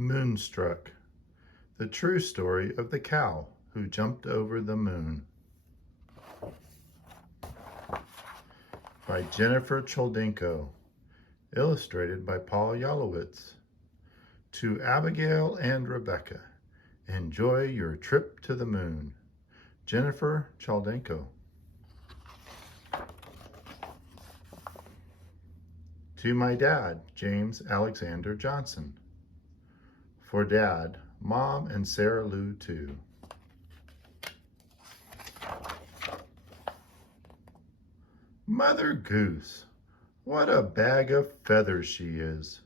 Moonstruck, the true story of the cow who jumped over the moon. By Jennifer Choldenko, illustrated by Paul Yalowitz. To Abigail and Rebecca, enjoy your trip to the moon. Jennifer Choldenko. To my dad, James Alexander Johnson. For Dad, Mom, and Sarah Lou too. Mother Goose, what a bag of feathers she is.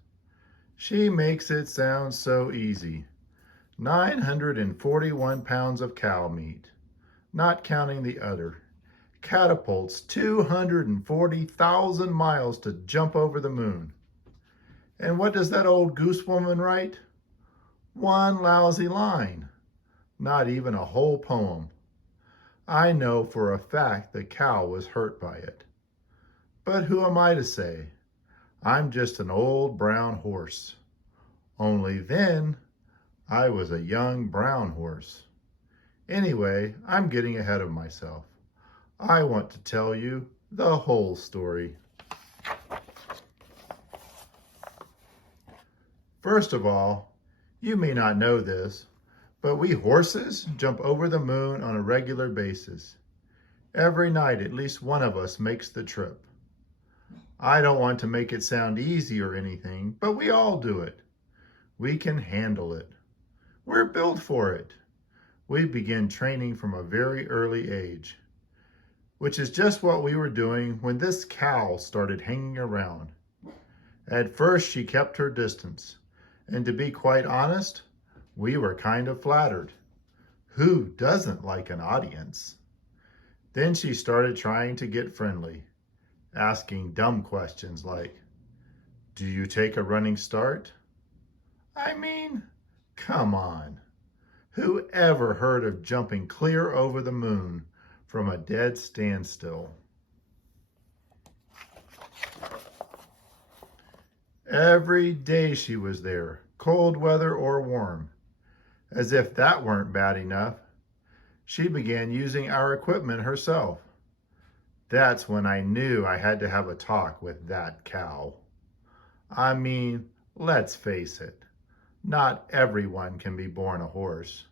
She makes it sound so easy. 941 pounds of cow meat, not counting the udder, catapults 240,000 miles to jump over the moon. And what does that old goose woman write? One lousy line, not even a whole poem. I know for a fact the cow was hurt by it. But who am I to say? I'm just an old brown horse. Only then, I was a young brown horse. Anyway, I'm getting ahead of myself. I want to tell you the whole story. First of all, you may not know this, but we horses jump over the moon on a regular basis. Every night, at least one of us makes the trip. I don't want to make it sound easy or anything, but we all do it. We can handle it. We're built for it. We begin training from a very early age, which is just what we were doing when this cow started hanging around. At first, she kept her distance. And to be quite honest, we were kind of flattered. Who doesn't like an audience? Then she started trying to get friendly, asking dumb questions like, do you take a running start? I mean, come on. Who ever heard of jumping clear over the moon from a dead standstill? Every day she was there, cold weather or warm. As if that weren't bad enough, she began using our equipment herself. That's when I knew I had to have a talk with that cow. I mean, let's face it, not everyone can be born a horse.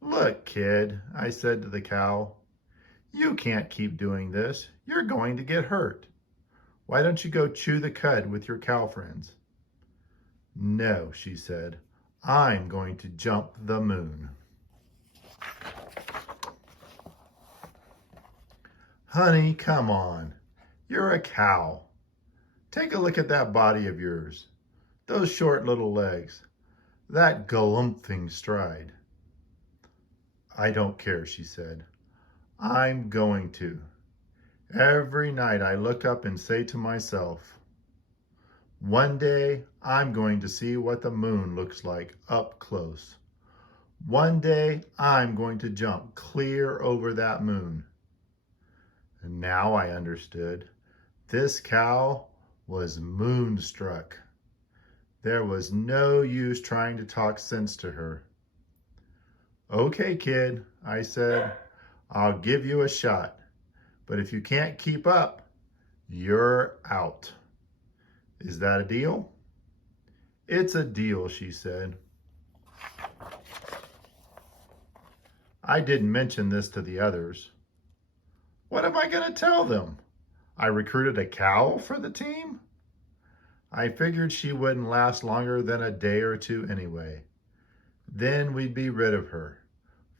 Look, kid, I said to the cow, you can't keep doing this. You're going to get hurt. Why don't you go chew the cud with your cow friends? No, she said, I'm going to jump the moon. Honey, come on. You're a cow. Take a look at that body of yours. Those short little legs. That galumphing stride. I don't care, she said. I'm going to. Every night I look up and say to myself, one day I'm going to see what the moon looks like up close. One day I'm going to jump clear over that moon. And now I understood. This cow was moonstruck. There was no use trying to talk sense to her. Okay, kid, I said, I'll give you a shot. But if you can't keep up, you're out. Is that a deal? It's a deal, she said. I didn't mention this to the others. What am I going to tell them? I recruited a cow for the team? I figured she wouldn't last longer than a day or two anyway. Then we'd be rid of her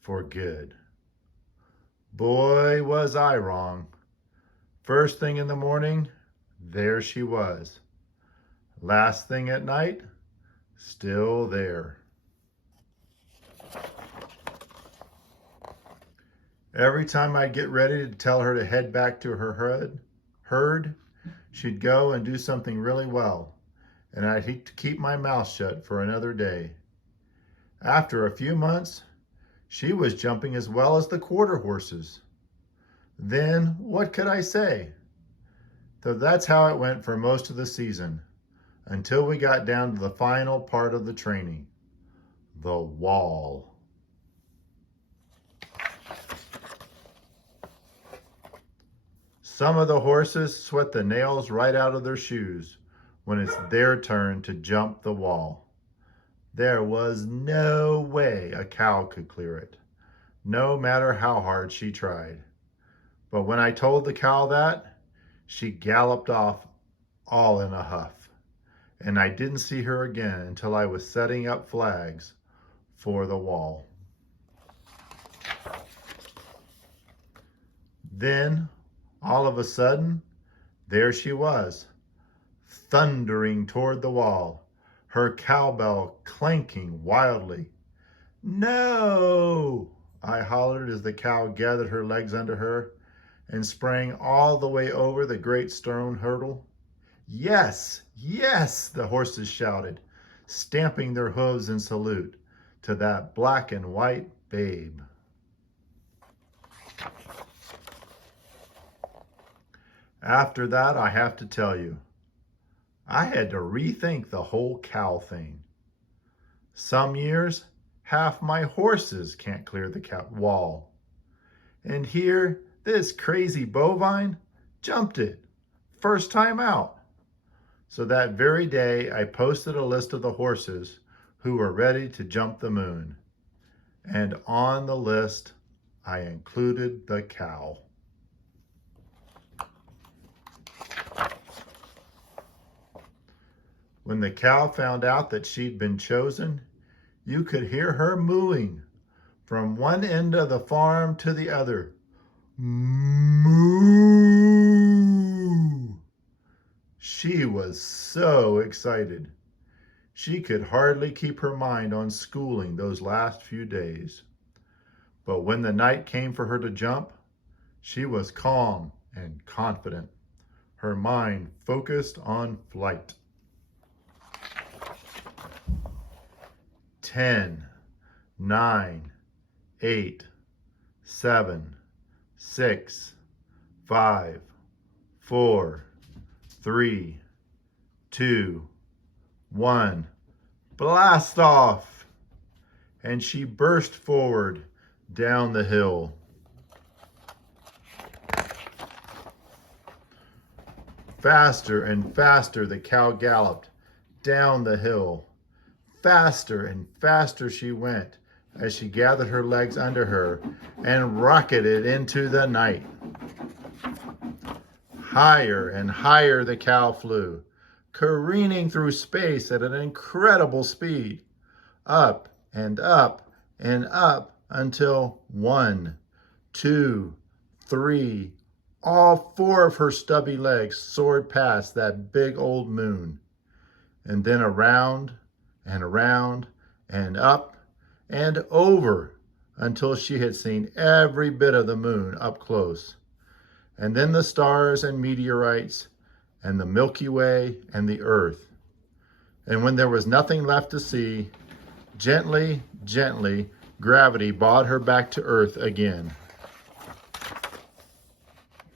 for good. Boy, was I wrong. First thing in the morning, there she was. Last thing at night, still there. Every time I'd get ready to tell her to head back to her herd, she'd go and do something really well, and I'd hate to keep my mouth shut for another day. After a few months, she was jumping as well as the quarter horses. Then what could I say? So that's how it went for most of the season. until we got down to the final part of the training, the wall. Some of the horses sweat the nails right out of their shoes when it's their turn to jump the wall. There was no way a cow could clear it, no matter how hard she tried. But when I told the cow that, she galloped off all in a huff, and I didn't see her again until I was setting up flags for the wall. Then, all of a sudden, there she was, thundering toward the wall, her cowbell clanking wildly. "No!" I hollered as the cow gathered her legs under her and sprang all the way over the great stone hurdle. "Yes, yes," the horses shouted, stamping their hooves in salute to that black and white babe. After that, I have to tell you, I had to rethink the whole cow thing. Some years, half my horses can't clear the wall. And here, this crazy bovine jumped it, first time out. So that very day, I posted a list of the horses who were ready to jump the moon. And on the list, I included the cow. When the cow found out that she'd been chosen, you could hear her mooing from one end of the farm to the other. Moo! She was so excited. She could hardly keep her mind on schooling those last few days. But when the night came for her to jump, she was calm and confident, her mind focused on flight. 10, 9, 8, 7, 6, 5, 4, 3, 2, 1. Blast off! And she burst forward down the hill. Faster and faster the cow galloped down the hill. Faster and faster she went as she gathered her legs under her and rocketed into the night. Higher and higher the cow flew, careening through space at an incredible speed, up and up and up until 1, 2, 3, all 4 of her stubby legs soared past that big old moon, and then around and around and up and over until she had seen every bit of the moon up close, and then the stars and meteorites and the Milky Way and the Earth. And when there was nothing left to see, gently, gently, gravity brought her back to Earth again.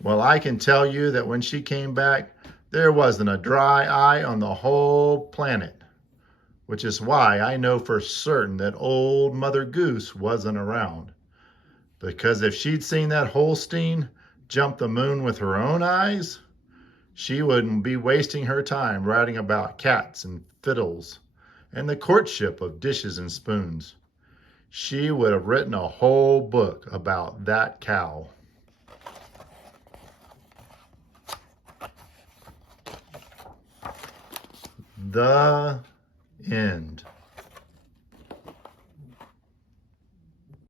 Well, I can tell you that when she came back, there wasn't a dry eye on the whole planet, which is why I know for certain that old Mother Goose wasn't around. Because if she'd seen that Holstein jump the moon with her own eyes, she wouldn't be wasting her time writing about cats and fiddles and the courtship of dishes and spoons. She would have written a whole book about that cow. The end.